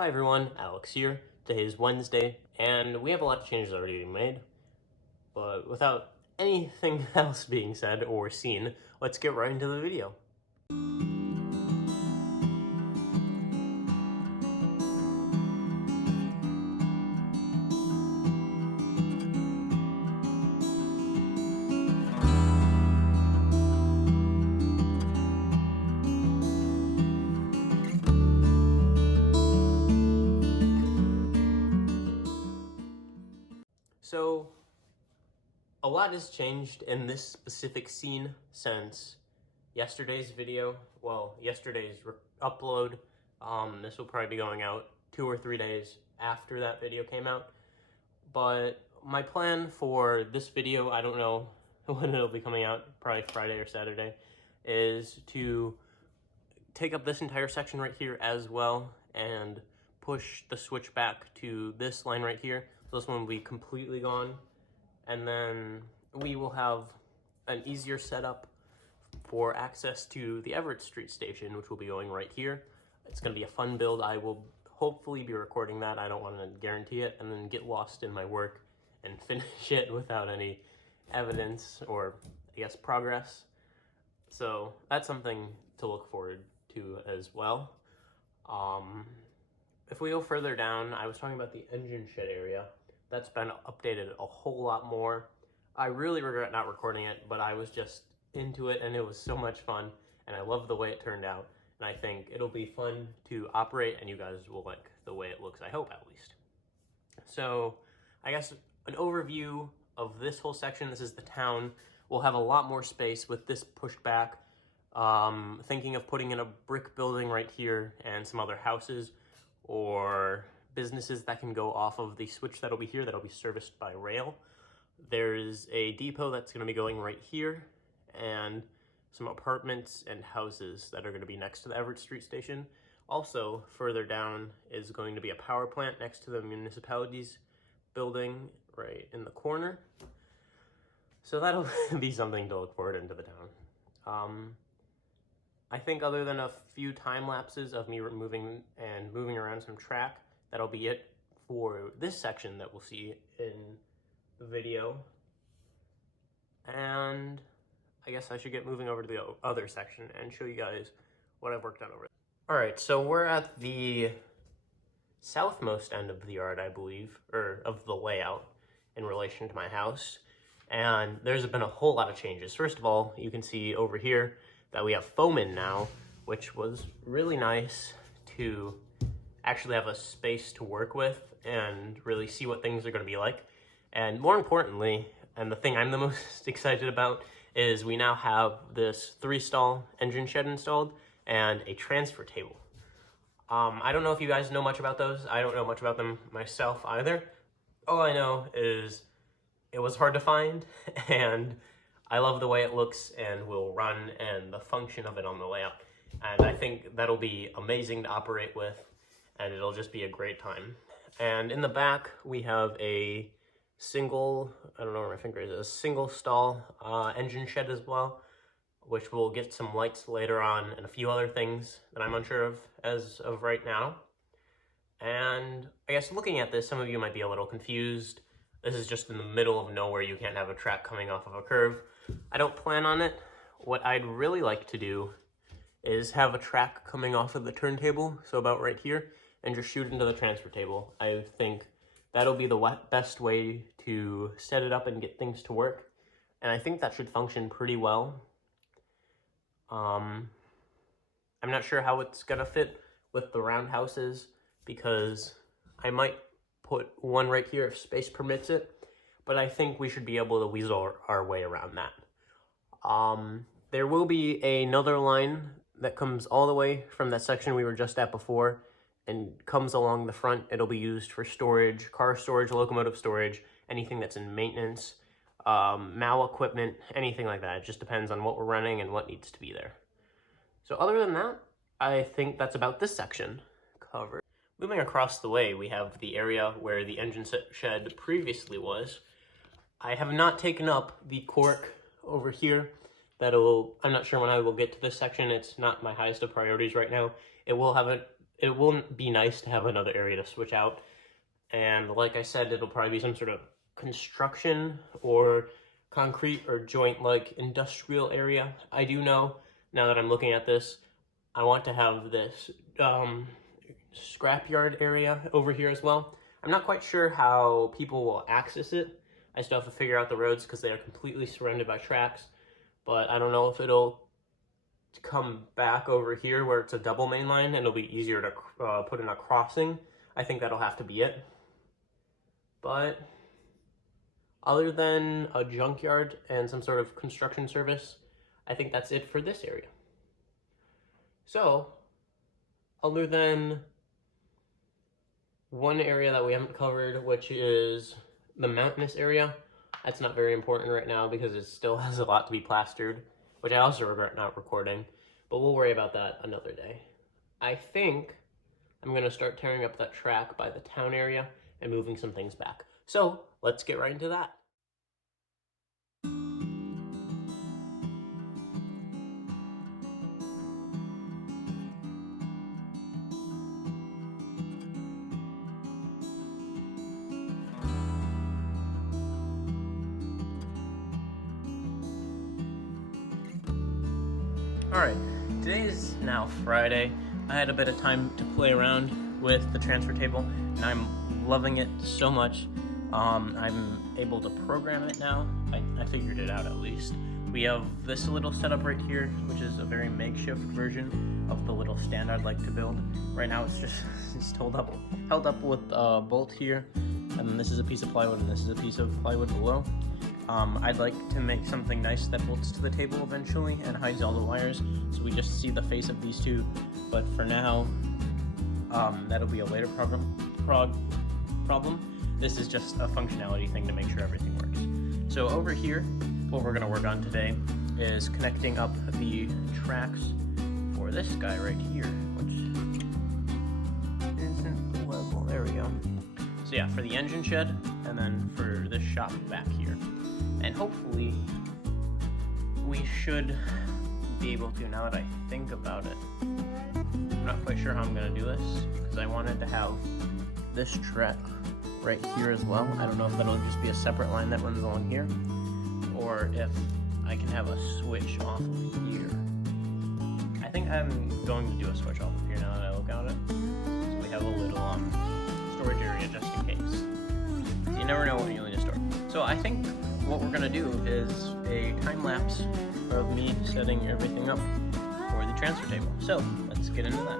Hi everyone, Alex here. Today is Wednesday, and we have a lot of changes already being made. But without anything else being said or seen, let's get right into the video. So, a lot has changed in this specific scene since yesterday's video. Well, yesterday's upload. This will probably be going out 2 or 3 days after that video came out. But my plan for this video, I don't know when it'll be coming out, probably Friday or Saturday, is to take up this entire section right here as well and push the switch back to this line right here. So this one will be completely gone. And then we will have an easier setup for access to the Everett Street station, which will be going right here. It's going to be a fun build. I will hopefully be recording that. I don't want to guarantee it and then get lost in my work and finish it without any evidence or, I guess, progress. So that's something to look forward to as well. If we go further down, I was talking about the engine shed area. That's been updated a whole lot more. I really regret not recording it, but I was just into it and it was so much fun and I love the way it turned out. And I think it'll be fun to operate and you guys will like the way it looks, I hope at least. So I guess an overview of this whole section. This is the town. We'll have a lot more space with this pushed back. Thinking of putting in a brick building right here and some other houses or businesses that can go off of the switch that'll be here, that'll be serviced by rail. There's a depot that's going to be going right here, and some apartments and houses that are going to be next to the Everett Street station. Also, further down is going to be a power plant next to the municipality's building right in the corner. So that'll be something to look forward into the town. I think other than a few time lapses of me moving around some track, that'll be it for this section that we'll see in the video. And I guess I should get moving over to the other section and show you guys what I've worked on over there. All right, so we're at the southmost end of the yard, I believe, or of the layout in relation to my house. And there's been a whole lot of changes. First of all, you can see over here that we have foam in now, which was really nice to actually have a space to work with and really see what things are going to be like. And more importantly, and the thing I'm the most excited about, is we now have this 3-stall engine shed installed and a transfer table. I don't know if you guys know much about those. I don't know much about them myself either. All I know is it was hard to find, and I love the way it looks and will run and the function of it on the layout. And I think that'll be amazing to operate with, and it'll just be a great time. And in the back, we have a single, I don't know where my finger is, a single stall engine shed as well, which will get some lights later on and a few other things that I'm unsure of as of right now. And I guess looking at this, some of you might be a little confused. This is just in the middle of nowhere. You can't have a track coming off of a curve. I don't plan on it. What I'd really like to do is have a track coming off of the turntable, so about right here, and just shoot into the transfer table. I think that'll be the best way to set it up and get things to work. And I think that should function pretty well. I'm not sure how it's gonna fit with the roundhouses because I might put one right here if space permits it, but I think we should be able to weasel our way around that. There will be another line that comes all the way from that section we were just at before and comes along the front. It'll be used for storage, car storage, locomotive storage, anything that's in maintenance, mal equipment, anything like that. It just depends on what we're running and what needs to be there. So other than that, I think that's about this section covered. Moving across the way, we have the area where the engine shed previously was. I have not taken up the cork over here. I'm not sure when I will get to this section. It's not my highest of priorities right now. It will have it will be nice to have another area to switch out. And like I said, it'll probably be some sort of construction or concrete or joint like industrial area. I do know, now that I'm looking at this, I want to have this scrapyard area over here as well. I'm not quite sure how people will access it. I still have to figure out the roads because they are completely surrounded by tracks, but I don't know if it'll come back over here where it's a double main line and it'll be easier to put in a crossing. I think that'll have to be it. But other than a junkyard and some sort of construction service, I think that's it for this area. So, other than one area that we haven't covered, which is the mountainous area, that's not very important right now because it still has a lot to be plastered, which I also regret not recording, but we'll worry about that another day. I think I'm going to start tearing up that track by the town area and moving some things back. So let's get right into that. Alright, today is now Friday. I had a bit of time to play around with the transfer table, and I'm loving it so much. I'm able to program it now. I figured it out at least. We have this little setup right here, which is a very makeshift version of the little stand I'd like to build. Right now it's just held up with a bolt here, and then this is a piece of plywood, and this is a piece of plywood below. I'd like to make something nice that bolts to the table eventually and hides all the wires, so we just see the face of these two. But for now, that'll be a later problem. This is just a functionality thing to make sure everything works. So over here, what we're going to work on today is connecting up the tracks for this guy right here, which isn't level. There we go. So yeah, for the engine shed, and then for this shop back here. And hopefully, we should be able to, now that I think about it. I'm not quite sure how I'm going to do this, because I wanted to have this track right here as well. I don't know if that'll just be a separate line that runs along here, or if I can have a switch off of here. I think I'm going to do a switch off of here now that I look at it. So we have a little storage area just in case. So you never know what you need to store. So I think what we're going to do is a time lapse of me setting everything up for the transfer table. So let's get into that.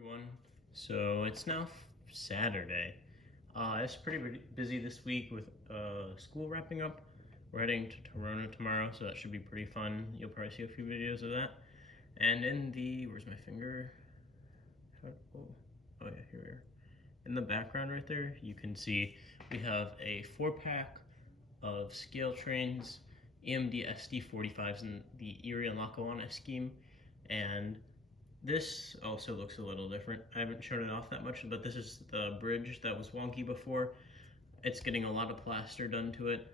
Everyone, so it's now Saturday. It's pretty busy this week with school wrapping up. We're heading to Toronto tomorrow, so that should be pretty fun. You'll probably see a few videos of that. And in the, where's my finger? Oh yeah, here we are. In the background right there, you can see we have a 4-pack of scale trains, EMD SD45s in the Erie and Lackawanna scheme, and this also looks a little different. I haven't shown it off that much, but this is the bridge that was wonky before. It's getting a lot of plaster done to it.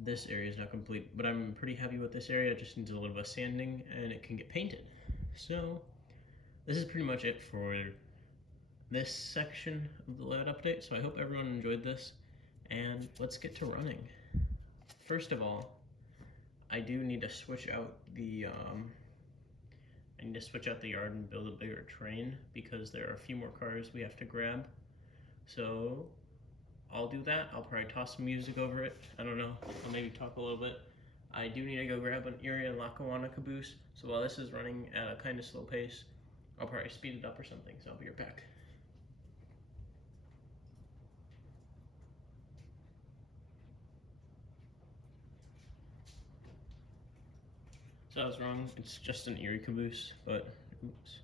This area is not complete, but I'm pretty happy with this area. It just needs a little bit of sanding and it can get painted. So this is pretty much it for this section of the layout update. So I hope everyone enjoyed this, and let's get to running. First of all, I do need to switch out the yard and build a bigger train because there are a few more cars we have to grab. So I'll do that. I'll probably toss some music over it. I don't know. I'll maybe talk a little bit. I do need to go grab an Erie and Lackawanna caboose. So while this is running at a kind of slow pace, I'll probably speed it up or something. So I'll be right back. So I was wrong. It's just an Erie caboose, but oops.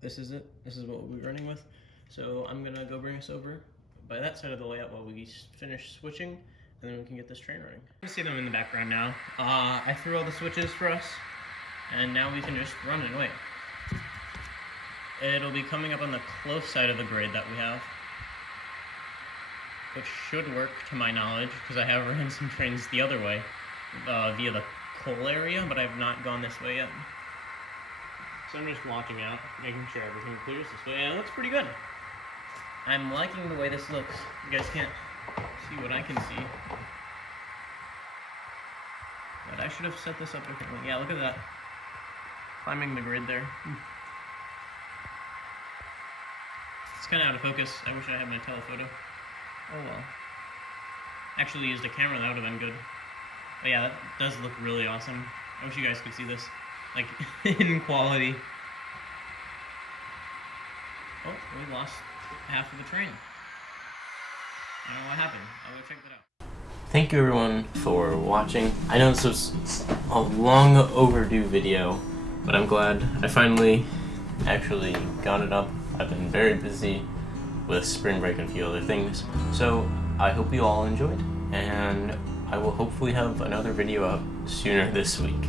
this is it. This is what we'll be running with. So I'm gonna go bring us over by that side of the layout while we finish switching, and then we can get this train running. You can see them in the background now. I threw all the switches for us, and now we can just run and wait. It'll be coming up on the close side of the grid that we have, which should work to my knowledge, because I have ran some trains the other way, via the coal area, but I've not gone this way yet. So I'm just watching out, making sure everything clears this way. Yeah, it looks pretty good. I'm liking the way this looks. You guys can't see what I can see. But I should have set this up differently. Yeah, look at that. Climbing the grid there. It's kind of out of focus. I wish I had my telephoto. Oh well. Actually used a camera, that would have been good. But yeah, that does look really awesome. I wish you guys could see this, like, in quality. Oh, we lost half of the train. I don't know what happened. I'll go check that out. Thank you everyone for watching. I know this was a long overdue video, but I'm glad I finally actually got it up. I've been very busy with spring break and a few other things. So I hope you all enjoyed, and I will hopefully have another video up sooner this week.